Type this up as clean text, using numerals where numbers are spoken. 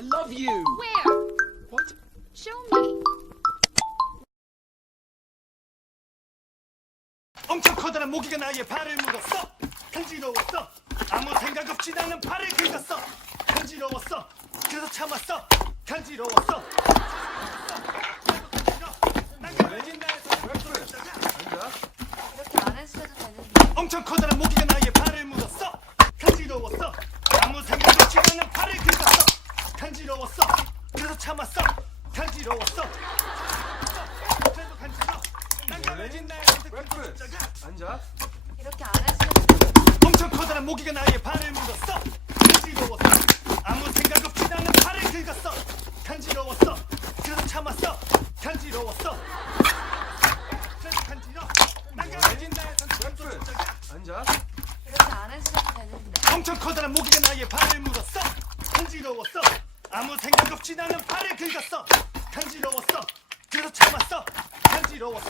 I love you. Where? What? Show me. 엄청 커다란 모기가 나의 발을 물었어. 간지러웠어. 아무 생각 없이 나는 발을 긁었어. 간지러웠어. 그래서 참았어. 간지러웠어. 난 가려진 나의 손을 앉아. 이렇게 안 했어도 되는데. 엄청 커다란 모기가 나의 발을 물었어. 간지러웠어. 아무 생각 없이 나는 발을 긁었어. 간지러웠어. 그래서 참았어. 간지러웠어. 그래도 간지러. 난 가려진 나의 손을 앉아. 이렇게 안 했어도 되는데. 엄청 커다란 모기가 나의 발을 물었어. 간지러웠어. 아무 생각 없이 나는 발을 긁었어. 간지러웠어. 그래서 참았어. 간지러웠어. 그래도 간지러. 난 가려진 나의 손을 앉아. 이렇게 안 했어도 되는데. 엄청 커다란 모기가 나의 발을 물었어. 간지러웠어. 아무 생각 없이 나는 발을 긁었어. 간지러웠어. 그래서 참았어. 간지러웠어.